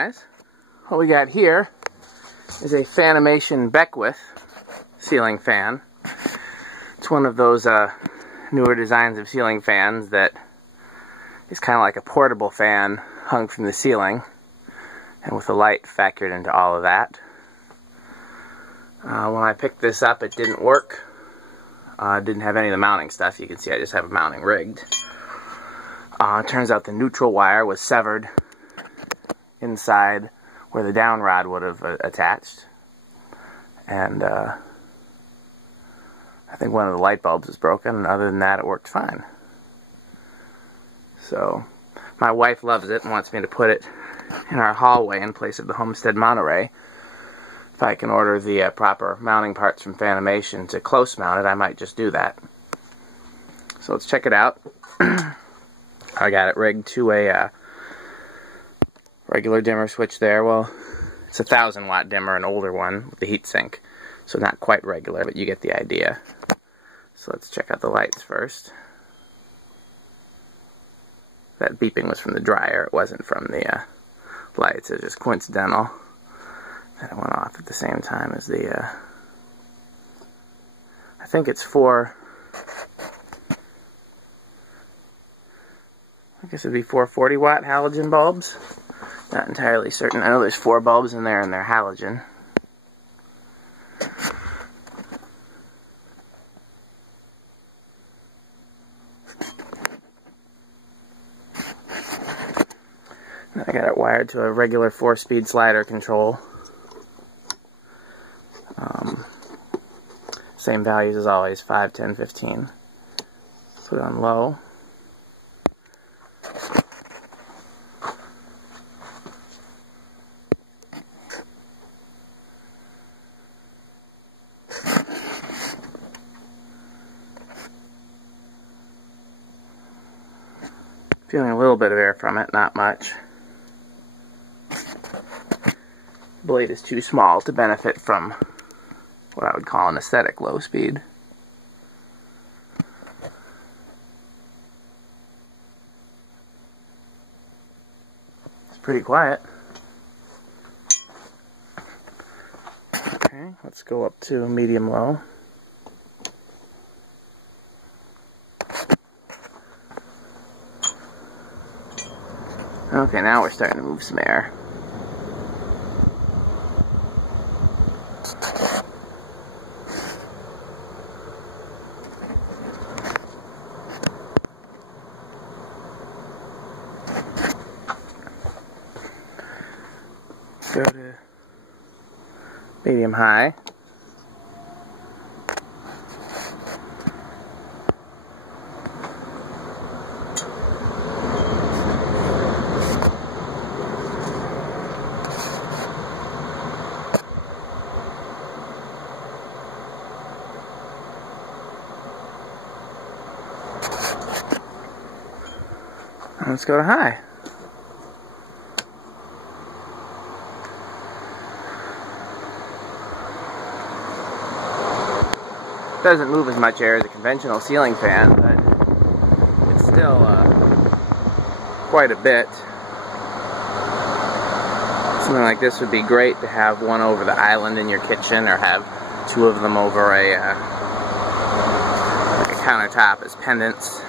Guys, what we got here is a Fanimation Beckwith ceiling fan. It's one of those newer designs of ceiling fans that is kind of like a portable fan hung from the ceiling, and with the light factored into all of that. When I picked this up, it didn't work. It didn't have any of the mounting stuff. You can see I just have a mounting rigged. It turns out the neutral wire was severed inside where the down rod would have attached, and I think one of the light bulbs was broken, and other than that it worked fine. So my wife loves it and wants me to put it in our hallway in place of the Homestead monoray. If I can order the proper mounting parts from Fanimation to close mount it, I might just do that. So let's check it out. I got it rigged to a regular dimmer switch there. Well, it's a 1000-watt dimmer, an older one with the heatsink, so not quite regular, but you get the idea. So let's check out the lights first. That beeping was from the dryer, it wasn't from the lights. It was just coincidental that it went off at the same time as the I think it's four, I guess it'd be 440-watt halogen bulbs. Not entirely certain. I know there's 4 bulbs in there and they're halogen. I got it wired to a regular 4-speed slider control. Same values as always, 5, 10, 15. Put it on low. Feeling a little bit of air from it, not much. The blade is too small to benefit from what I would call an aesthetic low speed. It's pretty quiet. Okay, let's go up to medium low. Okay, now we're starting to move some air. Go to medium high. Let's go to high. Doesn't move as much air as a conventional ceiling fan, but it's still quite a bit. Something like this would be great to have one over the island in your kitchen, or have 2 of them over a countertop as pendants.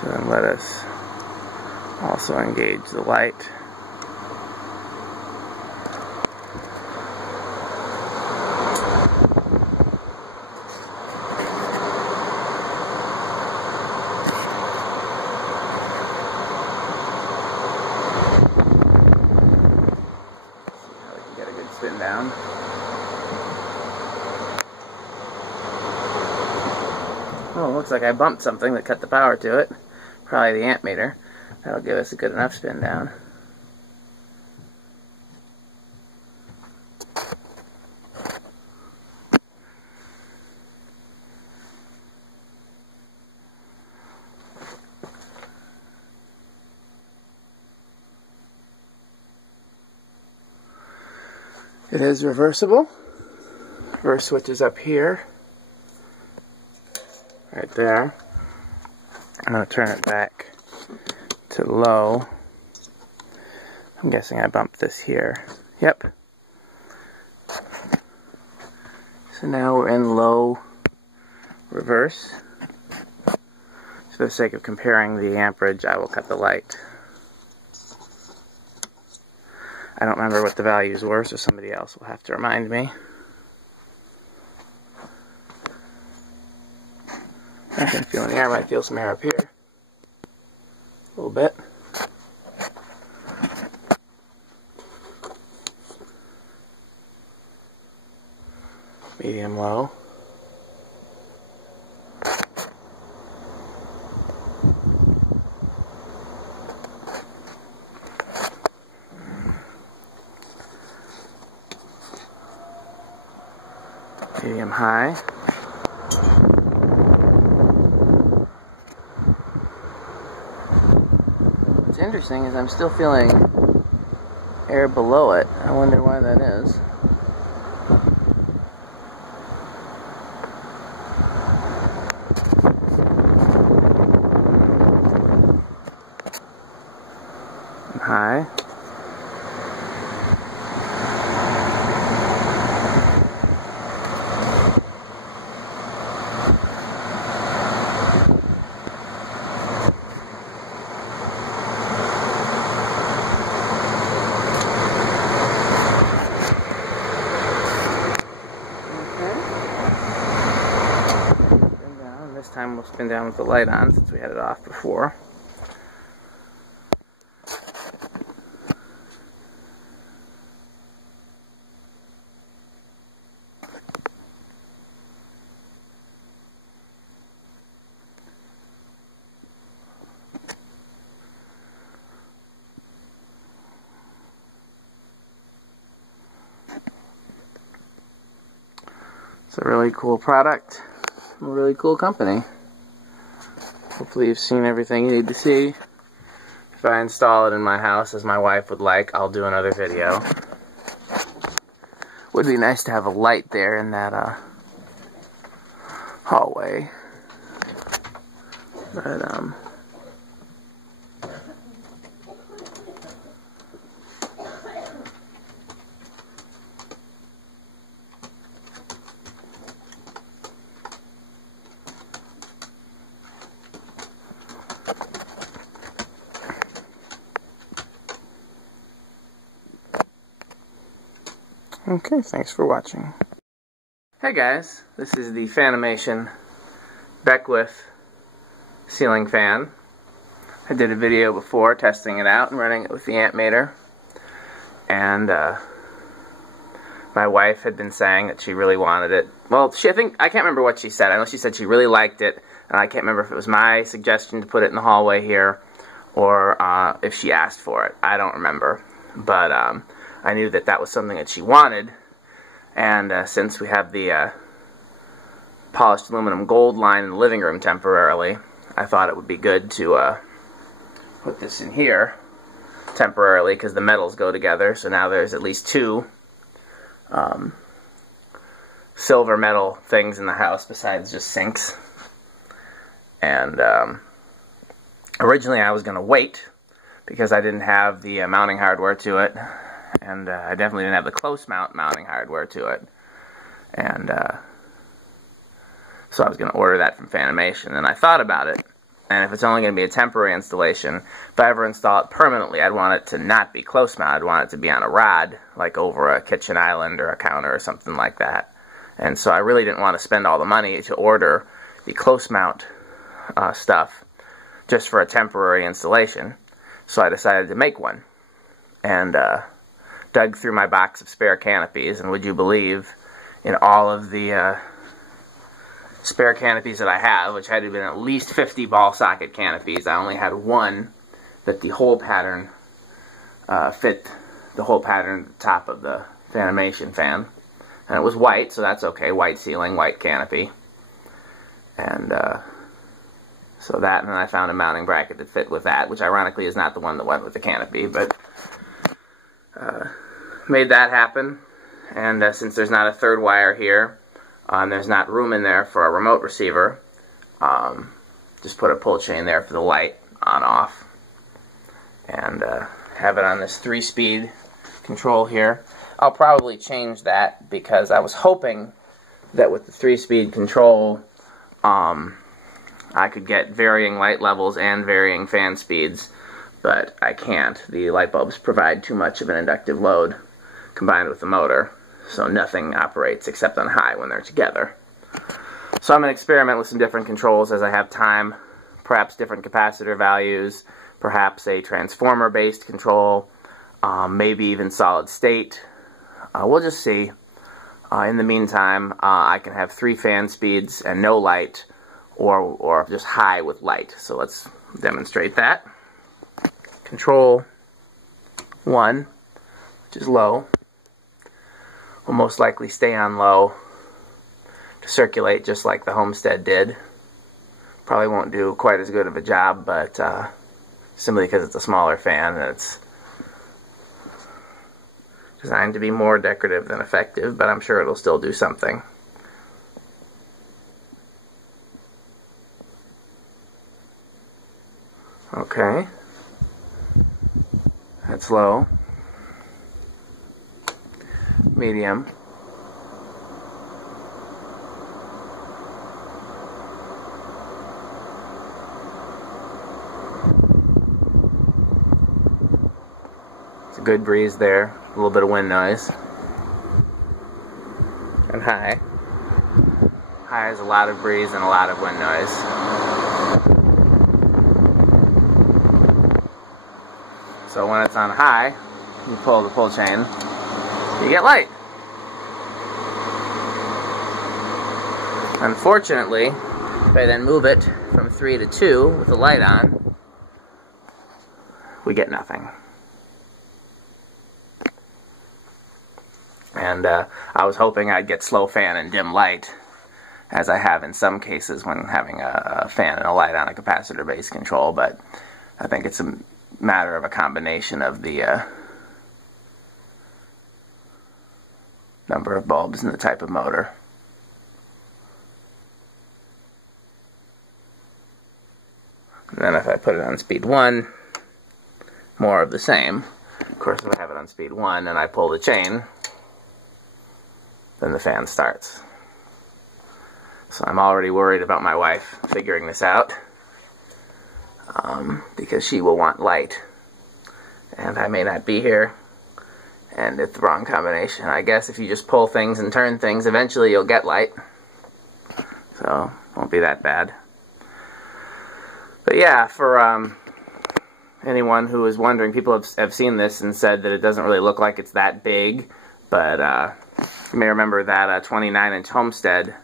So then let us also engage the light. See how we can get a good spin down. Oh, looks like I bumped something that cut the power to it. Probably the amp meter. That'll give us a good enough spin down. It is reversible. Reverse switch is up here. Right there. I'm going to turn it back to low. I'm guessing I bumped this here. Yep. So now we're in low reverse. So for the sake of comparing the amperage, I will cut the light. I don't remember what the values were, so somebody else will have to remind me. I can feel any air. I might feel some air up here. A little bit. Medium low. Medium high. What's interesting is I'm still feeling air below it. I wonder why that is. High. This time we'll spin down with the light on since we had it off before. It's a really cool product. A really cool company. Hopefully you've seen everything you need to see. If I install it in my house as my wife would like, I'll do another video. Would be nice to have a light there in that hallway. But okay, thanks for watching. Hey guys, this is the Fanimation Beckwith ceiling fan. I did a video before testing it out and running it with the amp meter. And my wife had been saying that she really wanted it. Well, I can't remember what she said. I know she said she really liked it, and I can't remember if it was my suggestion to put it in the hallway here or if she asked for it. I don't remember. But I knew that that was something that she wanted, and since we have the polished aluminum gold line in the living room temporarily, I thought it would be good to put this in here temporarily because the metals go together. So now there's at least two silver metal things in the house besides just sinks. And originally I was going to wait because I didn't have the mounting hardware to it. And I definitely didn't have the close mounting hardware to it. And so I was going to order that from Fanimation. And I thought about it. And if it's only going to be a temporary installation, if I ever install it permanently, I'd want it to not be close mount. I'd want it to be on a rod, like over a kitchen island or a counter or something like that. And so I really didn't want to spend all the money to order the close mount stuff just for a temporary installation. So I decided to make one. And dug through my box of spare canopies, and would you believe, in all of the spare canopies that I have, which had to have been at least 50 ball socket canopies, I only had one that the hole pattern fit the hole pattern at the top of the Fanimation fan. And it was white, so that's okay. White ceiling, white canopy. And so that, and then I found a mounting bracket that fit with that, which ironically is not the one that went with the canopy, but made that happen. And since there's not a third wire here, there's not room in there for a remote receiver, just put a pull chain there for the light on-off, and have it on this 3-speed control here. I'll probably change that because I was hoping that with the 3-speed control I could get varying light levels and varying fan speeds, but I can't. The light bulbs provide too much of an inductive load combined with the motor, so nothing operates except on high when they're together. So I'm going to experiment with some different controls as I have time, perhaps different capacitor values, perhaps a transformer-based control, maybe even solid state. We'll just see. In the meantime, I can have 3 fan speeds and no light, or just high with light. So let's demonstrate that. Control 1, which is low, will most likely stay on low to circulate just like the Homestead did. Probably won't do quite as good of a job, but simply because it's a smaller fan and it's designed to be more decorative than effective, but I'm sure it'll still do something. Okay, that's low. Medium. It's a good breeze there, a little bit of wind noise. And high. High is a lot of breeze and a lot of wind noise. So when it's on high, you pull the pull chain, you get light. Unfortunately, if I then move it from 3 to 2 with the light on, we get nothing. And I was hoping I'd get slow fan and dim light, as I have in some cases when having a fan and a light on a capacitor-based control, but I think it's a matter of a combination of the number of bulbs and the type of motor. And then if I put it on speed 1, more of the same. Of course, if I have it on speed 1 and I pull the chain, then the fan starts. So I'm already worried about my wife figuring this out, because she will want light, and I may not be here, and it's the wrong combination. I guess if you just pull things and turn things, eventually you'll get light, so it won't be that bad. But yeah, for anyone who is wondering, people have seen this and said that it doesn't really look like it's that big, but you may remember that a 29-inch Homestead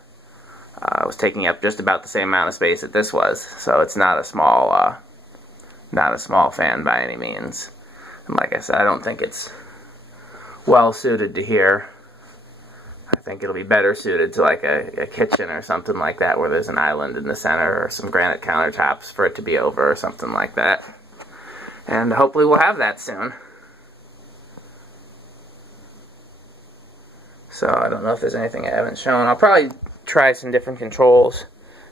was taking up just about the same amount of space that this was, so it's not a small fan by any means. And like I said, I don't think it's well suited to here. I think it'll be better suited to like a kitchen or something like that, where there's an island in the center or some granite countertops for it to be over or something like that. And hopefully we'll have that soon. So I don't know if there's anything I haven't shown. I'll probably try some different controls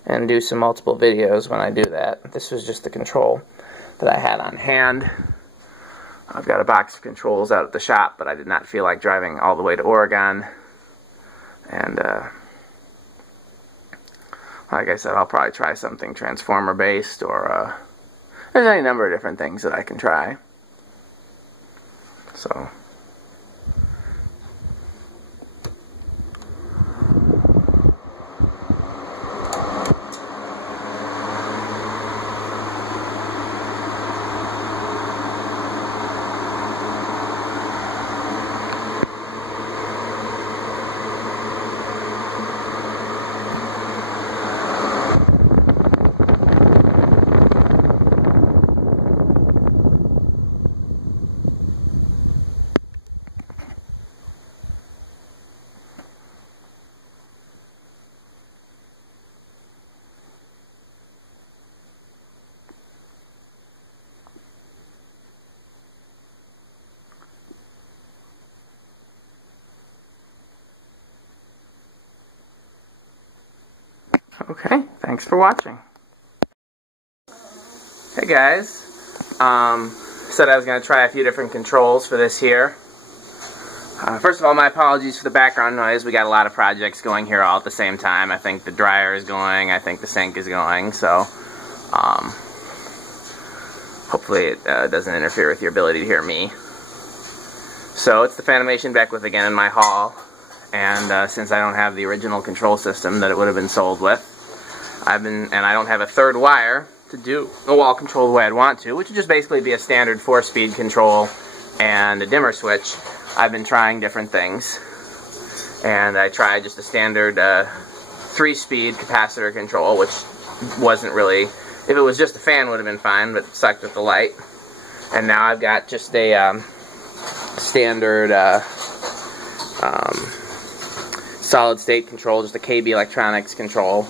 and do some multiple videos when I do that. This was just the control that I had on hand. I've got a box of controls out at the shop, but I did not feel like driving all the way to Oregon. And like I said, I'll probably try something transformer based, or there's any number of different things that I can try. So okay, thanks for watching. Hey guys, said I was going to try a few different controls for this here. First of all, my apologies for the background noise. We got a lot of projects going here all at the same time. I think the dryer is going, I think the sink is going, so hopefully it doesn't interfere with your ability to hear me. So it's the Fanimation Beckwith again in my haul, and since I don't have the original control system that it would have been sold with, and I don't have a third wire to do the wall control the way I'd want to, which would just basically be a standard 4-speed control and a dimmer switch. I've been trying different things, and I tried just a standard 3-speed capacitor control, which wasn't really, if it was just a fan would have been fine, but it sucked with the light. And now I've got just a standard solid state control, just a KB electronics control.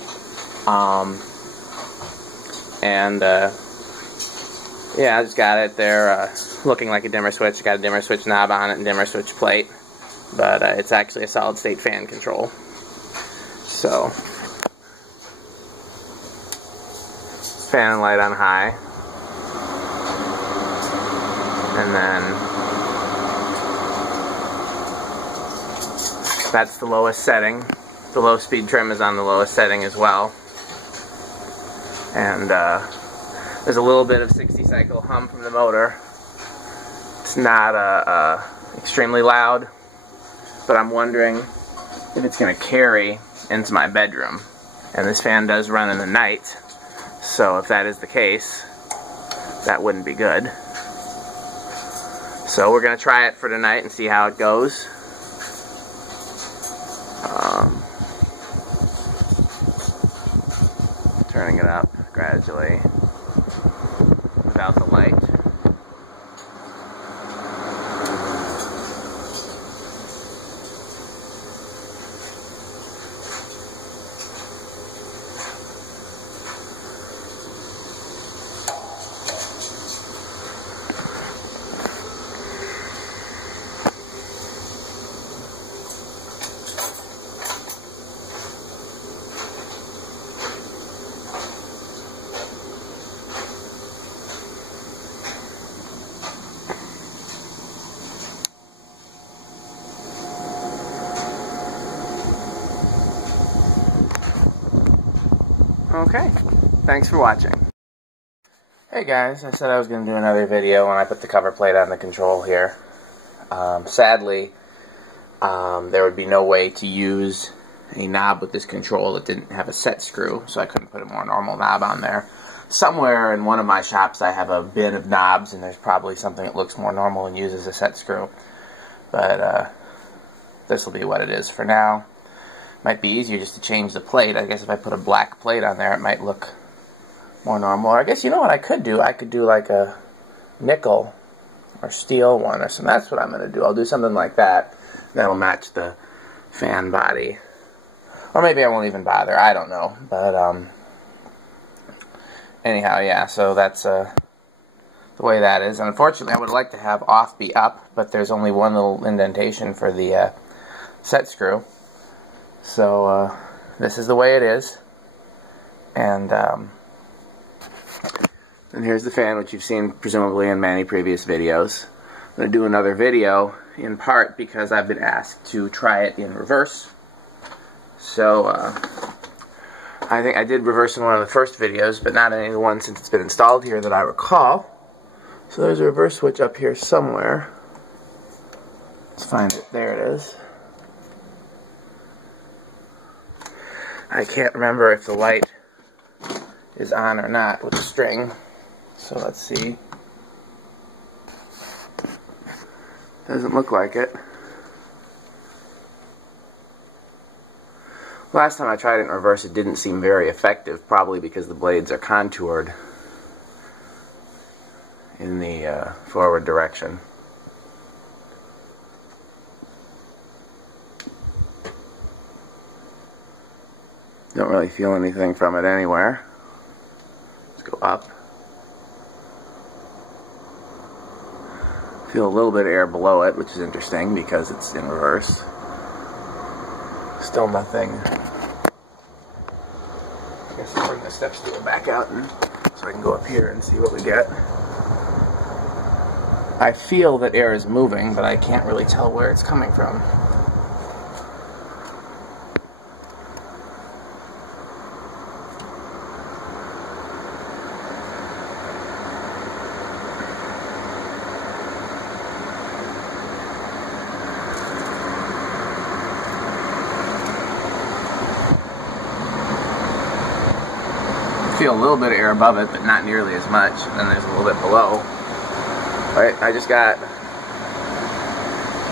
Yeah, I just got it there looking like a dimmer switch. Got a dimmer switch knob on it and dimmer switch plate, but it's actually a solid state fan control. So, fan and light on high, and then that's the lowest setting. The low speed trim is on the lowest setting as well. And there's a little bit of 60 cycle hum from the motor. It's not extremely loud, but I'm wondering if it's going to carry into my bedroom. And this fan does run in the night, so if that is the case, that wouldn't be good. So we're going to try it for tonight and see how it goes. Turning it up gradually without the light. Okay, thanks for watching. Hey guys, I said I was going to do another video when I put the cover plate on the control here. Sadly, there would be no way to use a knob with this control that didn't have a set screw, so I couldn't put a more normal knob on there. Somewhere in one of my shops I have a bin of knobs, and there's probably something that looks more normal and uses a set screw. But this will be what it is for now. Might be easier just to change the plate. I guess if I put a black plate on there, it might look more normal. Or I guess, you know what I could do? I could do like a nickel or steel one or something. That's what I'm going to do. I'll do something like that. That'll match the fan body. Or maybe I won't even bother. I don't know. But, anyhow, yeah. So that's the way that is. And unfortunately, I would like to have off be up, but there's only one little indentation for the set screw. So, this is the way it is, and here's the fan, which you've seen presumably in many previous videos. I'm going to do another video, in part because I've been asked to try it in reverse. So, I think I did reverse in one of the first videos, but not in any of the ones since it's been installed here that I recall. So there's a reverse switch up here somewhere. Let's find it. There it is. I can't remember if the light is on or not with the string, so let's see. Doesn't look like it. Last time I tried it in reverse, it didn't seem very effective, probably because the blades are contoured in the forward direction. Don't really feel anything from it anywhere. Let's go up. Feel a little bit of air below it, which is interesting because it's in reverse. Still nothing. I guess I'll bring the step stool back out so I I can go up here and see what we get. I feel that air is moving, but I can't really tell where it's coming from. Feel a little bit of air above it, but not nearly as much. And then there's a little bit below. Right? I just got,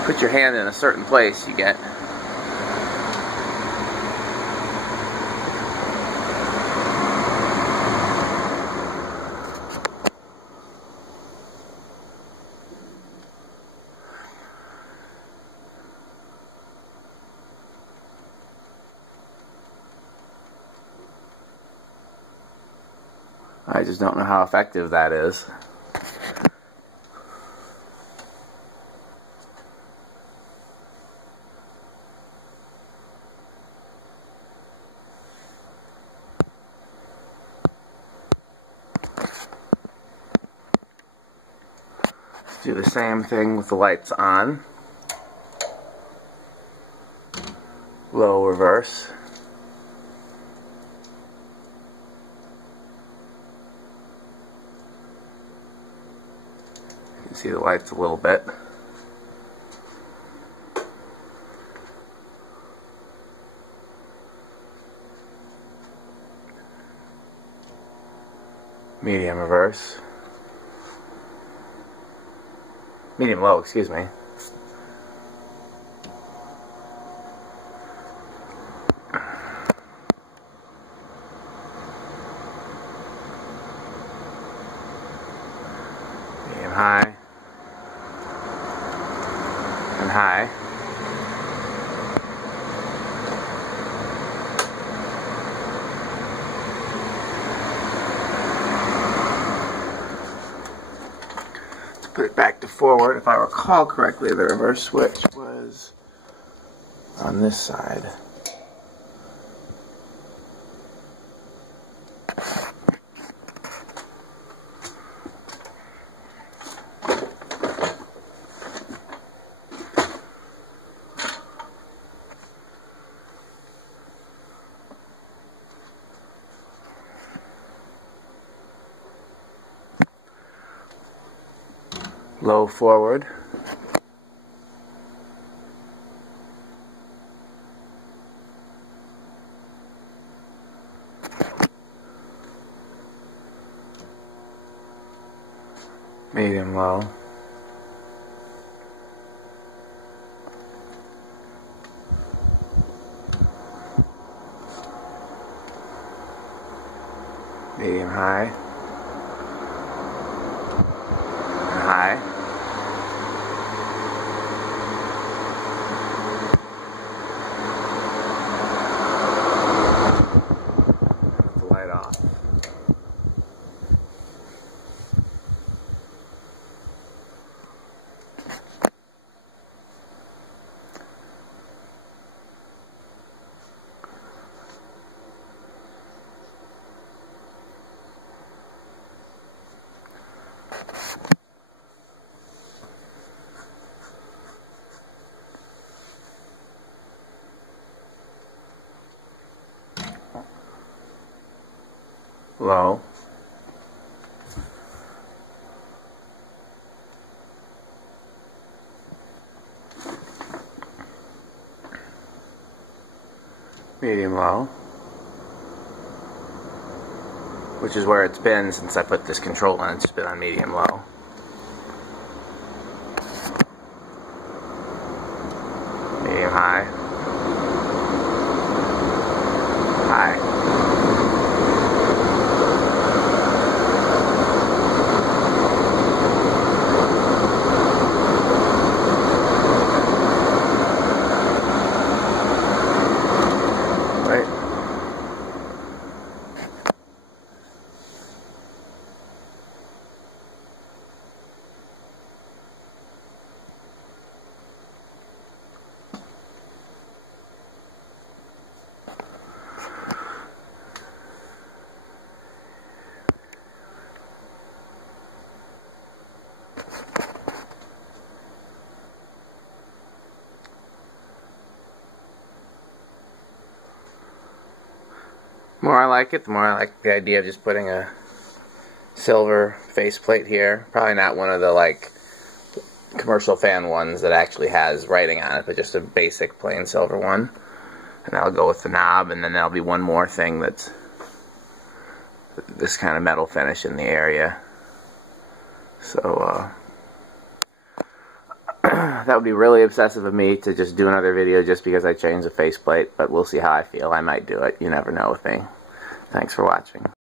put your hand in a certain place, you get. I just don't know how effective that is. Let's do the same thing with the lights on. Low reverse. See the lights a little bit. Medium reverse. Medium low, excuse me. Medium high. And high. Let's put it back to forward. If I recall correctly, the reverse switch was on this side. Low forward. Medium low. Medium high. High. Put the light off. Low. Medium low. Which is where it's been since I put this control in. It's just been on medium low. Medium high. High. The more I like it, the more I like the idea of just putting a silver faceplate here. Probably not one of the like commercial fan ones that actually has writing on it, but just a basic plain silver one. And that'll go with the knob, and then there'll be one more thing that's this kind of metal finish in the area. So that would be really obsessive of me to just do another video just because I changed the faceplate, but we'll see how I feel. I might do it. You never know with me. Thanks for watching.